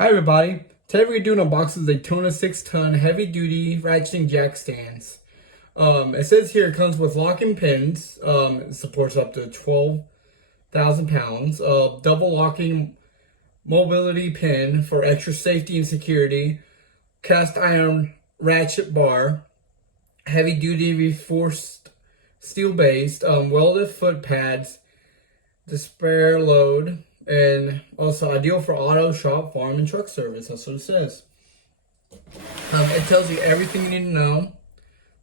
Hi everybody, today we're doing an unboxing of the Daytona 6-ton heavy-duty ratcheting jack stands. It says here it comes with locking pins. It supports up to 12,000 pounds. Double locking mobility pin for extra safety and security. Cast iron ratchet bar. Heavy-duty reinforced steel-based. Welded foot pads. The spare load. And also ideal for auto, shop, farm, and truck service. That's what it says. It tells you everything you need to know.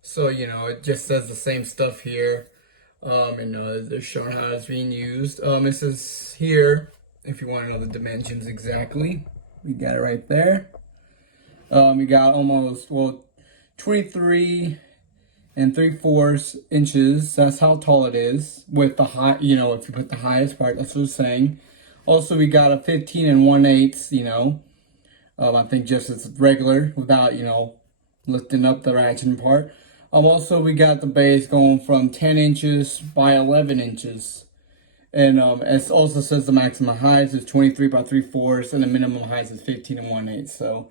So, it just says the same stuff here. They're showing how it's being used. It says here, if you want to know the dimensions exactly, we got it right there. You got almost, 23 and 3/4 inches. That's how tall it is. With the high, if you put the highest part, that's what it's saying. Also, we got a 15 and 1/8, I think just as regular without, lifting up the ratcheting part. Also, we got the base going from 10 inches by 11 inches. And it also says the maximum height is 23 by 3/4 and the minimum height is 15 and 1/8. So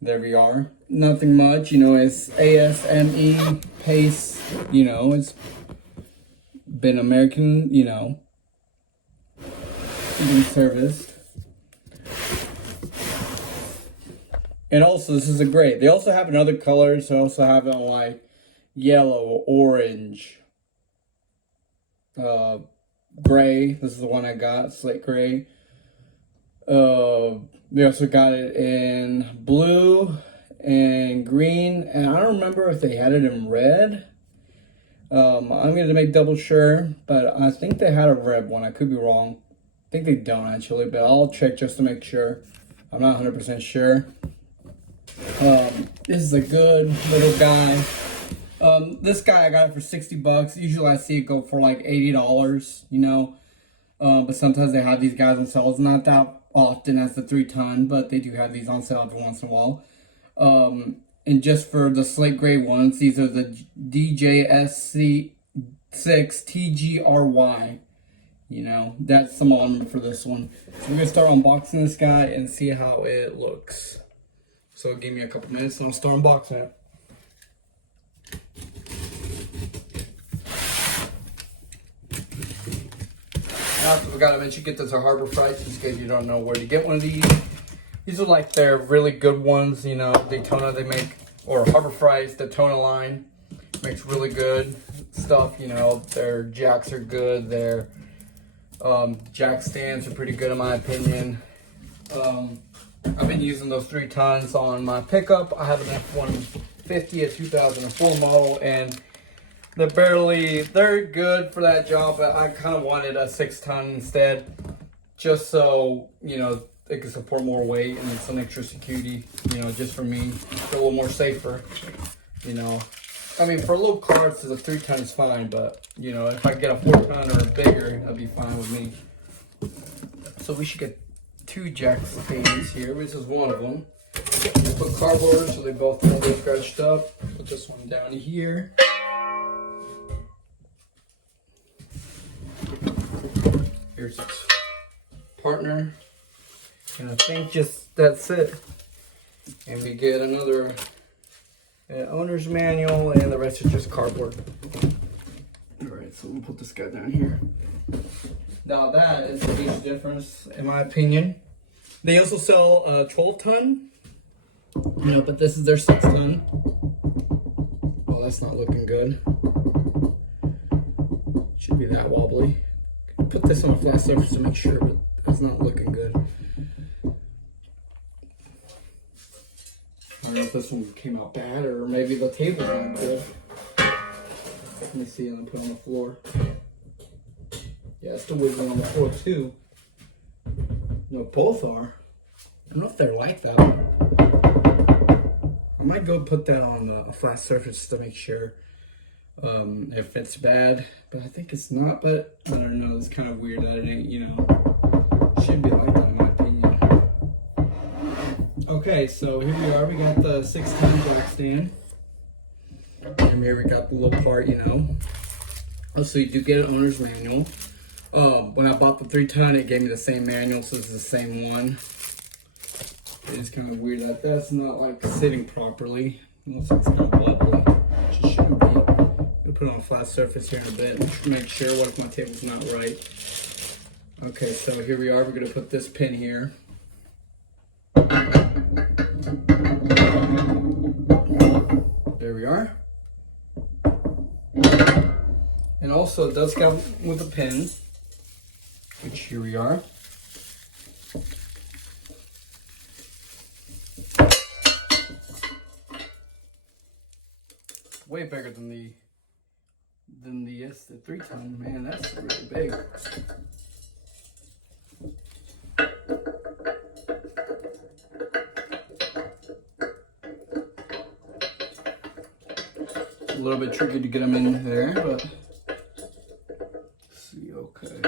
there we are. Nothing much, it's ASME Pace, it's been American, being serviced. And also, this is a gray. They also have in other colors. They also have it in like yellow, orange, gray. This is the one I got, slate gray. They also got it in blue and green. And I don't remember if they had it in red. I'm going to make double sure, but I think they had a red one. I could be wrong. I think they don't actually, but I'll check just to make sure. I'm not 100% sure. This is a good little guy. This guy I got it for 60 bucks. Usually I see it go for like $80, but sometimes they have these guys on sale. It's not that often as the 3-ton, but they do have these on sale every once in a while. And just for the slate gray ones, these are the DJSC6 TGRY. That's the model number for this one. So we're going to start unboxing this guy and see how it looks. So give me a couple minutes and I'll start unboxing it. I also forgot to mention, get this at Harbor Freight, just in case you don't know where to get one of these. These are like their really good ones, Daytona they make, or Harbor Freight's Daytona line makes really good stuff, their jacks are good, their jack stands are pretty good in my opinion. I've been using those 3-tons on my pickup. I have an F-150, a 2004 model, and they're good for that job, but I kind of wanted a 6-ton instead, just so, it can support more weight and some extra security, just for me, a little more safer, I mean, for a little car, the 3-ton is fine, but, if I get a 4-ton or bigger, that'd be fine with me. So we should get 2 jack stands here. This is one of them. Put cardboard so they both don't get scratched up. Put this one down here. Here's its partner. And I think just that's it. And we get another owner's manual, and the rest is just cardboard. Alright, so we'll put this guy down here. Now that is a huge difference in my opinion. They also sell a 12-ton, but this is their 6-ton. Oh, that's not looking good. Should be that wobbly. Put this on a flat surface to make sure, but that's not looking good. I don't know if this one came out bad, or maybe the table's not good. Let me see, I'm gonna put it on the floor. Yeah, it's still wiggling on the floor too. No, both are. I don't know if they're like that. I might go put that on a flat surface to make sure if it's bad. But I think it's not, but I don't know. It's kind of weird that it ain't, should be like that in my opinion. Okay, so here we are. We got the 6-ton jack stand. And here we got the little part, Also, you do get an owner's manual. When I bought the 3-ton, it gave me the same manual, so it's the same one. It's kind of weird that that's not like sitting properly. It looks like it's kind of wobbly, which it shouldn't be. I'll put it on a flat surface here in a bit to make sure. What if my table's not right? Okay, so here we are. We're gonna put this pin here. There we are. And also it does come with a pin, which here we are. Way bigger than the 3-ton. Man, that's really big. A little bit tricky to get them in there, but let's see. Okay.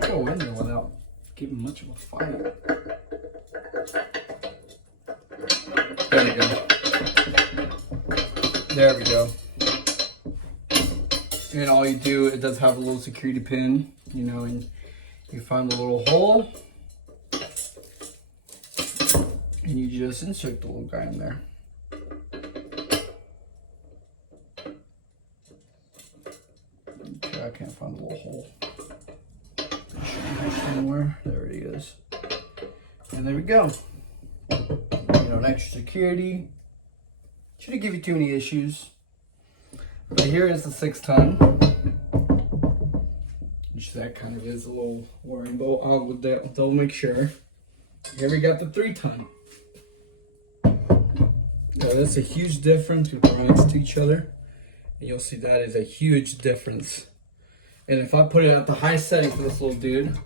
Go in there without giving much of a fight. There we go. There we go. And all you do, it does have a little security pin, you know, and you find the little hole. And you just insert the little guy in there. Okay, I can't find the little hole. Somewhere. There it is. And there we go. You know, an extra security. Shouldn't give you too many issues. But here is the 6-ton. Which that kind of is a little worrying, but they'll make sure. Here we got the 3-ton. Now that's a huge difference. We put right next to each other. And you'll see that is a huge difference. And if I put it at the high setting for this little dude,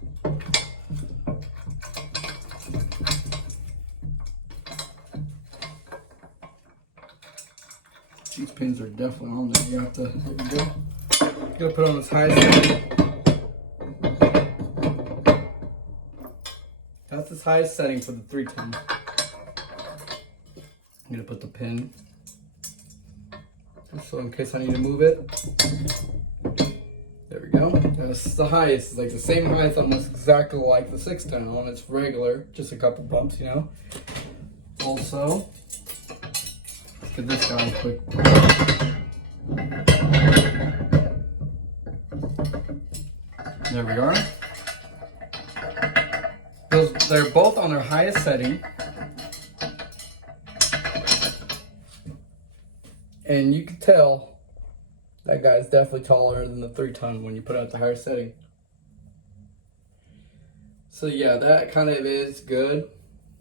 these pins are definitely on there. You have to, there we go. You gotta put it on this high setting. That's its highest setting for the 3-ton. I'm gonna put the pin, so in case I need to move it. There we go. That's the highest. It's like the same height, almost exactly like the 6-ton on its regular, just a couple bumps, you know. Also, let's get this down quick. There we are. They're both on their highest setting. And you can tell that guy's definitely taller than the 3-ton when you put it at the higher setting. So yeah, that kind of is good.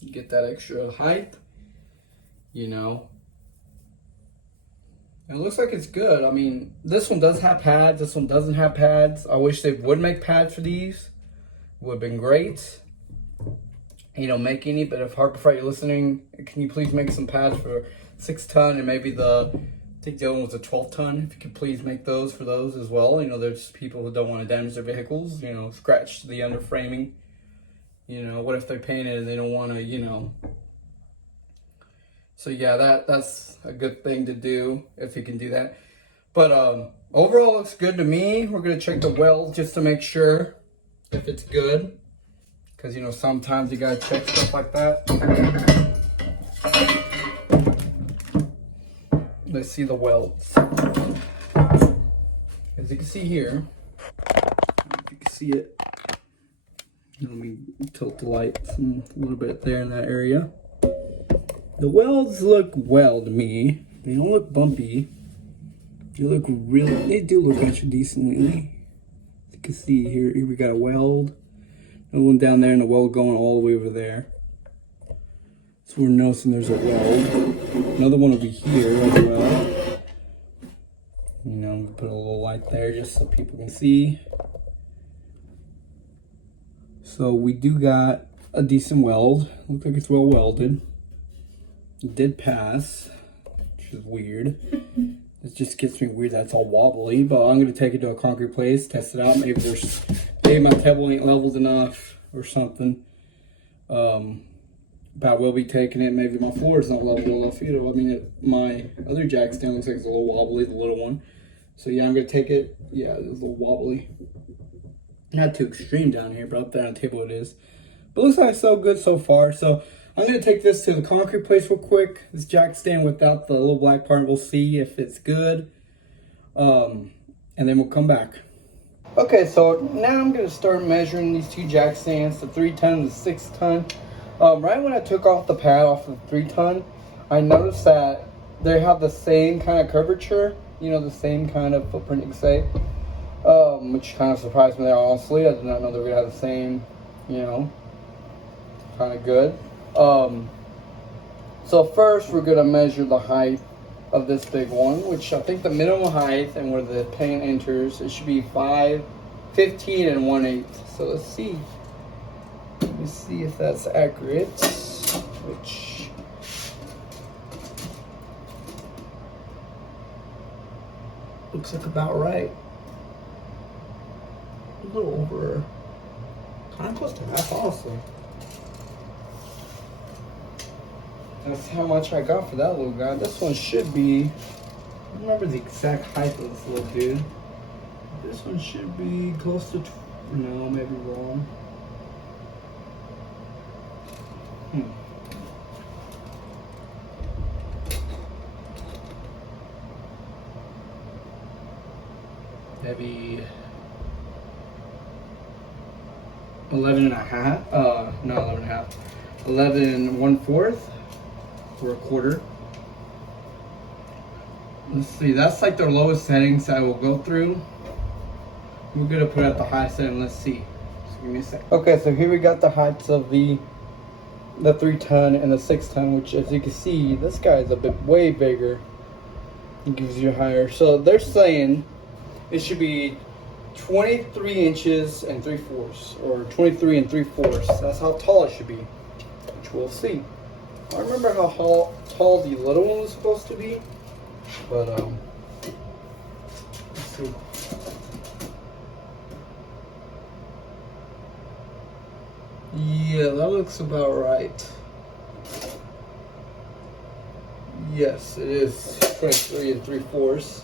You get that extra height, you know. And it looks like it's good. I mean, this one does have pads. This one doesn't have pads. I wish they would make pads for these. Would have been great. You know, make any, but if Harper Freight, you're listening, can you please make some pads for 6-ton and maybe I think the other one was a 12-ton. If you could please make those for those as well. You know, there's people who don't want to damage their vehicles, you know, scratch the underframing. You know, what if they're painted and they don't want to, you know. So yeah, that's a good thing to do if you can do that. But overall, looks good to me. We're going to check the weld just to make sure if it's good. Because, you know, sometimes you got to check stuff like that. Let's see the welds. As you can see here, if you can see it, let me tilt the lights a little bit there in that area. The welds look well to me. They don't look bumpy. They look they do look actually decently. As you can see here we got a weld. Another one down there and a weld going all the way over there. So we're noticing there's a weld. Another one over here as well. You know, I'm gonna put a little light there just so people can see. So we do got a decent weld. Looks like it's well welded. It did pass, which is weird. It just gets me weird that it's all wobbly, but I'm gonna take it to a concrete place, test it out. Maybe my table ain't leveled enough or something. But I will be taking it. Maybe my floor is not leveled enough either. I mean, my other jack stand looks like it's a little wobbly, the little one. So yeah, I'm gonna take it. Yeah, it's a little wobbly. Not too extreme down here, but up there on the table it is. But looks like so good so far. So I'm gonna take this to the concrete place real quick. This jack stand without the little black part. We'll see if it's good. And then we'll come back. Okay, so now I'm gonna start measuring these two jack stands, the 3-ton and the 6-ton. Right when I took off the pad off of the 3-ton, I noticed that they have the same kind of curvature, you know, the same kind of footprint, you could say. Which kind of surprised me there, honestly. I did not know they were gonna have the same, you know, kind of good. So first we're gonna measure the height of this big one, which I think the minimum height and where the pin enters, it should be 15 and 1/8. So let's see. Let me see if that's accurate. Which looks like about right. A little over, kind of close to half, honestly. That's how much I got for that little guy. This one should be, I don't remember the exact height of this little dude. This one should be close to, no, maybe wrong. Maybe 11 and a half, not 11 and a half, 11 and 1/4. Or a quarter. Let's see, that's like the lowest settings I will go through. We're gonna put it at the highest setting. Let's see. Just give me a sec. Okay, so here we got the heights of the 3-ton and the 6-ton, which, as you can see, this guy is a bit way bigger. It gives you higher. So they're saying it should be 23 inches and 3/4, or 23 and 3/4. That's how tall it should be, which we'll see. I don't remember how tall the little one was supposed to be, but let's see. Yeah, that looks about right. Yes, it is 23 and 3/4.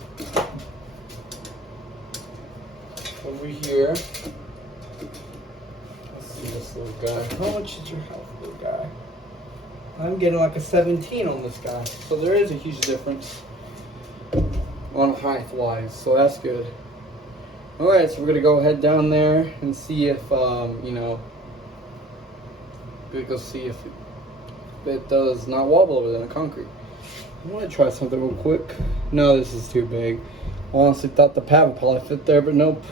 Over here, let's see this little guy. How much is your house, little guy? I'm getting like a 17 on this guy. So there is a huge difference on height wise. So that's good. Alright, so we're going to go head down there and see if, you know, we're going to go see if it does not wobble over there in the concrete. I want to try something real quick. No, this is too big. Honestly thought the pad would probably fit there, but nope.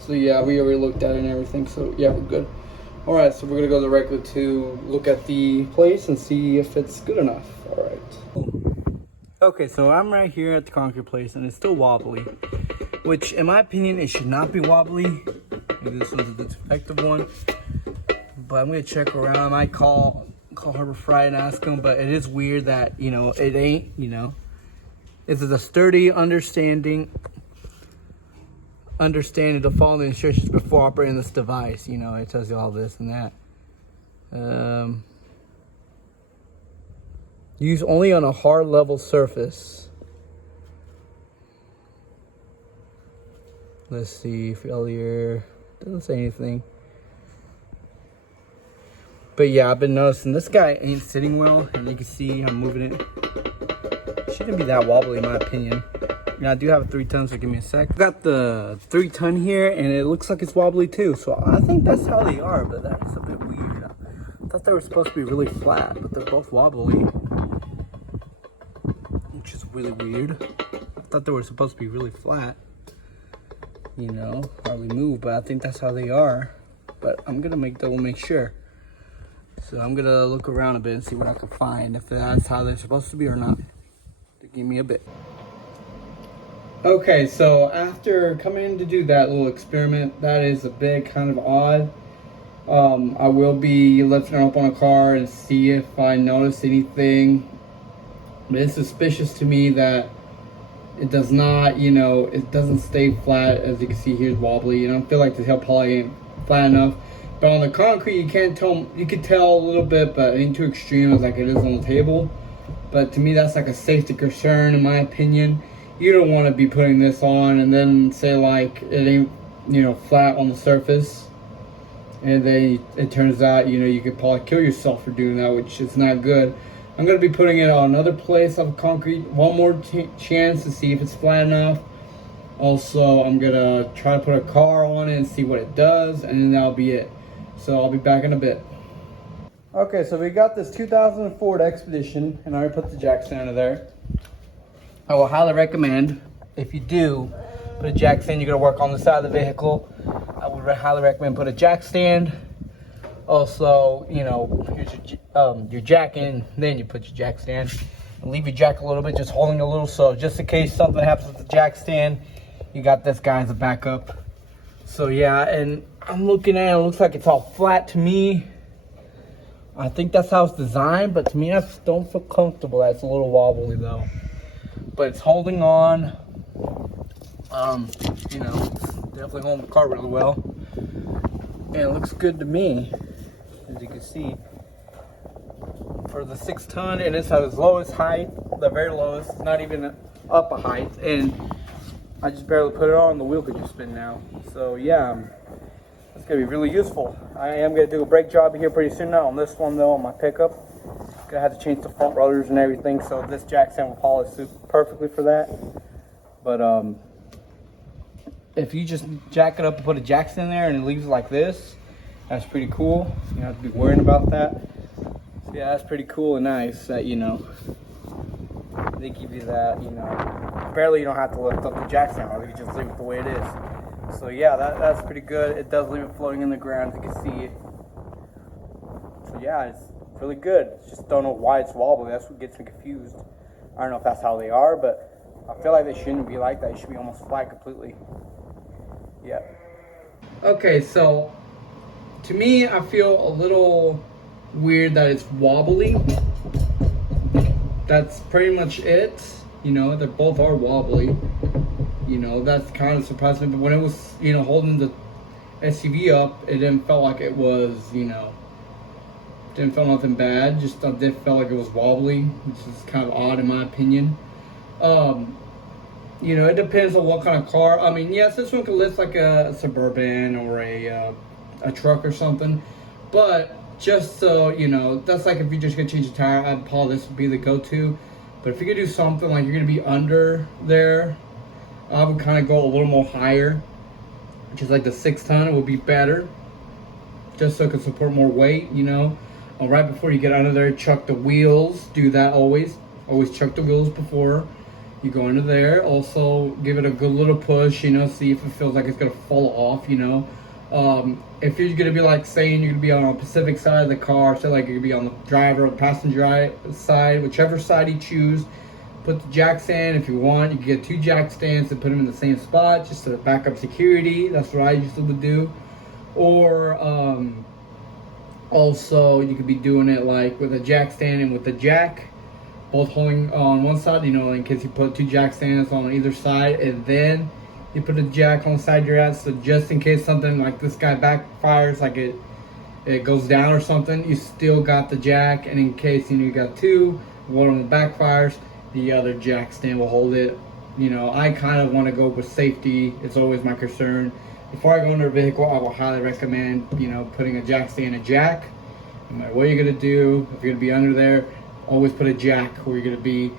So yeah, we already looked at it and everything. So yeah, we're good. Alright, so we're going to go directly to look at the place and see if it's good enough. Alright. Okay, so I'm right here at the concrete place and it's still wobbly. Which, in my opinion, it should not be wobbly. Maybe this one's the defective one. But I'm going to check around. I might call Harbor Freight and ask them. But it is weird that, you know, it ain't, you know. This is a sturdy understanding to follow the instructions before operating this device. You know, it tells you all this and that. Use only on a hard level surface. Let's see, failure. Doesn't say anything. But yeah, I've been noticing this guy ain't sitting well, and you can see I'm moving it. Shouldn't be that wobbly in my opinion. Yeah, I do have a 3-ton, so give me a sec. I got the 3-ton here, and it looks like it's wobbly too. So I think that's how they are, but that's a bit weird. I thought they were supposed to be really flat, but they're both wobbly, which is really weird. I thought they were supposed to be really flat, you know, hardly move, but I think that's how they are. But I'm gonna make sure. So I'm gonna look around a bit and see what I can find, if that's how they're supposed to be or not. Give me a bit. Okay, so after coming in to do that little experiment, that is a bit kind of odd. I will be lifting her up on a car and see if I notice anything. But it's suspicious to me that it does not, you know, it doesn't stay flat. As you can see here, it's wobbly. You know, I feel like the tail probably ain't flat enough. But on the concrete, you can't tell. You could tell a little bit, but it ain't too extreme as like it is on the table. But to me, that's like a safety concern, in my opinion. You don't want to be putting this on and then say like it ain't flat on the surface. And then it turns out, you could probably kill yourself for doing that, which is not good. I'm going to be putting it on another place of concrete, one more chance to see if it's flat enough. Also, I'm going to try to put a car on it and see what it does, and then that'll be it. So I'll be back in a bit. Okay, so we got this 2000 Ford Expedition, and I already put the jack stand under there. I will highly recommend, if you do put a jack stand, you're going to work on the side of the vehicle, I would highly recommend put a jack stand. Also, here's your jack in, then you put your jack stand. And leave your jack a little bit, just holding a little, so just in case something happens with the jack stand, you got this guy as a backup. So yeah, and I'm looking at it, it looks like it's all flat to me. I think that's how it's designed, but to me I just don't feel comfortable. That's a little wobbly though. But it's holding on. Definitely holding the car really well. And it looks good to me, as you can see. For the 6 ton, and it's at its lowest height, the very lowest, not even up a height. And I just barely put it on, the wheel could just spin now. So yeah, it's gonna be really useful. I am gonna do a brake job here pretty soon now on this one though, on my pickup. Gonna have to change the front rotors and everything, so this jack stand will probably suit perfectly for that. But if you just jack it up and put a jack stand there and it leaves it like this, that's pretty cool. You don't have to be worrying about that. So yeah, that's pretty cool and nice that they give you that, barely you don't have to lift up the jack stand, or you can just leave it the way it is. So yeah, that's pretty good. It does leave it floating in the ground, as you can see. So yeah, it's really good. Just don't know why it's wobbly. That's what gets me confused. I don't know if that's how they are, but I feel like they shouldn't be like that. It should be almost flat completely. Yeah. Okay, so to me, I feel a little weird that it's wobbly. That's pretty much it. They both are wobbly. That's kind of surprising. But when it was, holding the SUV up, it didn't feel like it was, didn't feel nothing bad. Just I did feel like it was wobbly, which is kind of odd in my opinion. It depends on what kind of car. I mean, yes, this one could lift like a Suburban or a truck or something. But just so, that's like if you're just going to change the tire, I'd probably this would be the go-to. But if you could do something like you're going to be under there, I would kind of go a little more higher. Which is like the 6 ton, it would be better. Just so it could support more weight, right before you get under there, chuck the wheels. Do that always. Always chuck the wheels before you go into there. Also, give it a good little push, see if it feels like it's going to fall off, If you're going to be like saying you're going to be on the Pacific side of the car, so like you're going to be on the driver or the passenger side, whichever side you choose, put the jack stand. If you want, you can get 2 jack stands and put them in the same spot, just to back up security. That's what I usually would do. Or, also, you could be doing it like with a jack stand and with the jack, both holding on one side, in case you put 2 jack stands on either side, and then you put a jack on the side you're at, so just in case something like this guy backfires, like it goes down or something, you still got the jack, and in case you got 2, one of them backfires, the other jack stand will hold it. I kind of want to go with safety. It's always my concern. Before I go into a vehicle, I will highly recommend, putting a jack stand and a jack. No matter what you're going to do, if you're going to be under there, always put a jack where you're going to be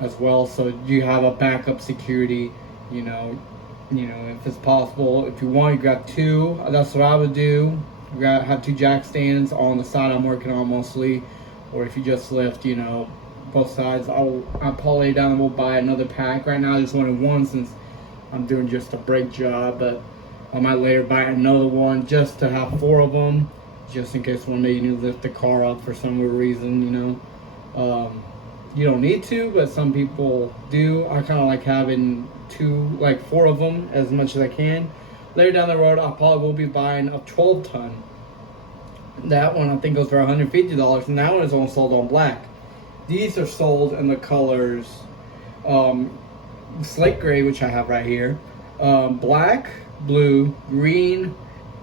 as well, so you have a backup security, if it's possible. If you want, you got 2. That's what I would do. You got have 2 jack stands on the side I'm working on mostly, or if you just lift, both sides. I'll probably lay down and we'll buy another pack. Right now I just wanted 1 since I'm doing just a brake job, but I might later buy another one just to have 4 of them, just in case one day you need to lift the car up for some reason, You don't need to, but some people do. I kind of like having 4 of them as much as I can. Later down the road, I probably will be buying a 12 ton. That one I think goes for $150, and that one is only sold on black. These are sold in the colors slate gray, which I have right here, black, blue, green,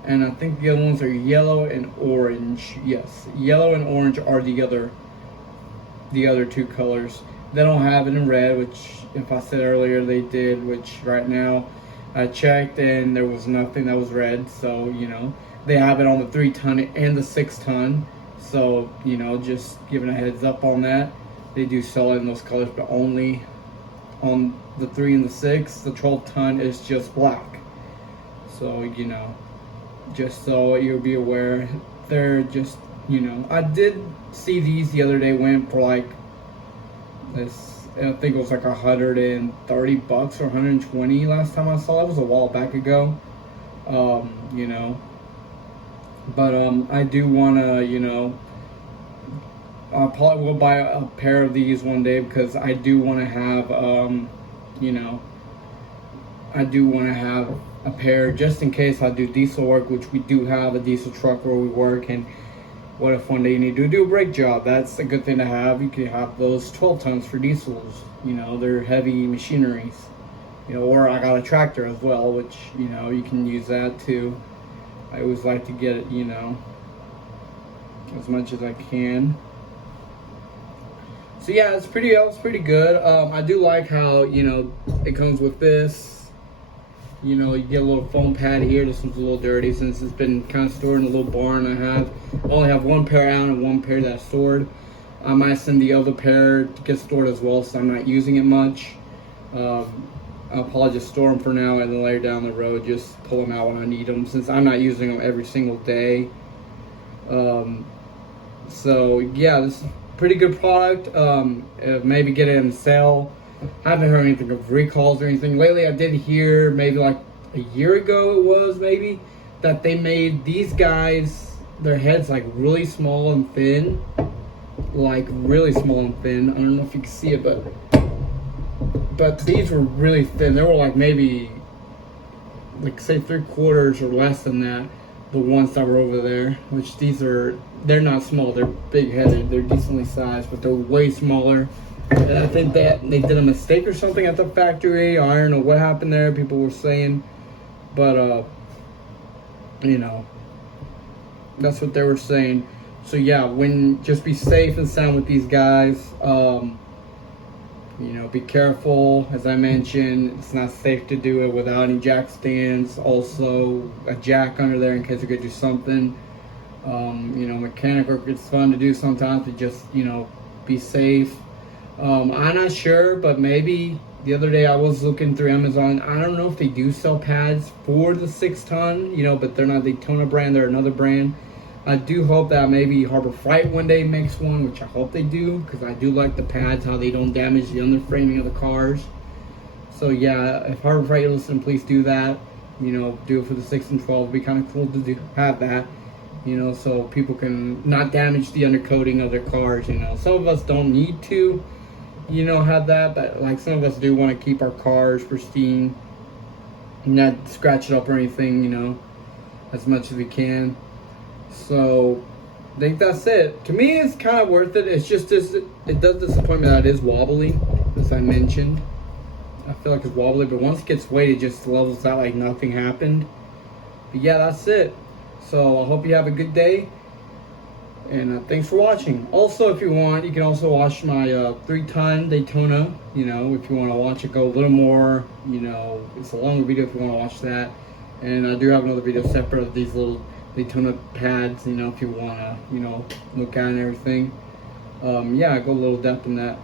and I think the other ones are yellow and orange. Yes, yellow and orange are the other 2 colors. They don't have it in red, which if I said earlier they did, which right now I checked and there was nothing that was red. So, they have it on the 3-ton and the 6-ton. So, just giving a heads up on that. They do sell it in those colors, but only on the 3 and the 6. The 12-ton is just black. So, just so you'll be aware, they're just, I did see these the other day, went for like this, I think it was like $130 or 120 last time I saw it. It was a while back ago. But I do want to, I probably will buy a pair of these one day, because I do want to have, I do want to have a pair just in case I do diesel work, which we do have a diesel truck where we work. And what if one day you need to do a brake job? That's a good thing to have. You can have those 12 tons for diesels. They're heavy machineries. Or I got a tractor as well, which, you can use that too. I always like to get it, as much as I can. So yeah, it's pretty good. I do like how, it comes with this. You get a little foam pad here. This one's a little dirty since it's been kind of stored in a little barn. I only have one pair out and one pair that's stored. I might send the other pair to get stored as well, so I'm not using it much. I'll probably just store them for now, and then later down the road just pull them out when I need them, since I'm not using them every single day. So yeah, this is a pretty good product. Maybe get it in sale. I haven't heard anything of recalls or anything lately. I did hear maybe like a year ago it was maybe that they made these guys, their heads like really small and thin, like really small and thin. I don't know if you can see it, but these were really thin. They were like maybe like say 3/4 or less than that. The ones that were over there, which they're not small. They're big headed. They're decently sized, but they're way smaller. And I think that they did a mistake or something at the factory. I don't know what happened there. People were saying, but that's what they were saying. So yeah, just be safe and sound with these guys. Be careful. As I mentioned, it's not safe to do it without any jack stands. Also, a jack under there in case you're gonna do something. Mechanic work is fun to do sometimes, but just be safe. I'm not sure, but maybe the other day I was looking through Amazon. I don't know if they do sell pads for the 6-ton, but they're not Daytona brand, they're another brand. I do hope that maybe Harbor Freight one day makes one, which I hope they do, because I do like the pads, how they don't damage the underframing of the cars. So yeah, if Harbor Freight listen, please do that. Do it for the 6 and 12. It'd be kind of cool to have that. So people can not damage the undercoating of their cars. Some of us don't need to, have that, but like some of us do want to keep our cars pristine, not scratch it up or anything, as much as we can. So I think that's it. To me, it's kind of worth it. It's just it does disappoint me that it is wobbly, as I mentioned. I feel like it's wobbly, but once it gets weighted, it just levels out like nothing happened. But yeah, that's it. So I hope you have a good day, and thanks for watching. Also, if you want, you can also watch my 3-ton Daytona. If you want to watch it go a little more, it's a longer video if you want to watch that. And I do have another video separate of these little Daytona pads, if you want to, look at it and everything. Yeah, I go a little depth in that.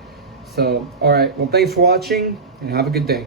So, alright, well, thanks for watching, and have a good day.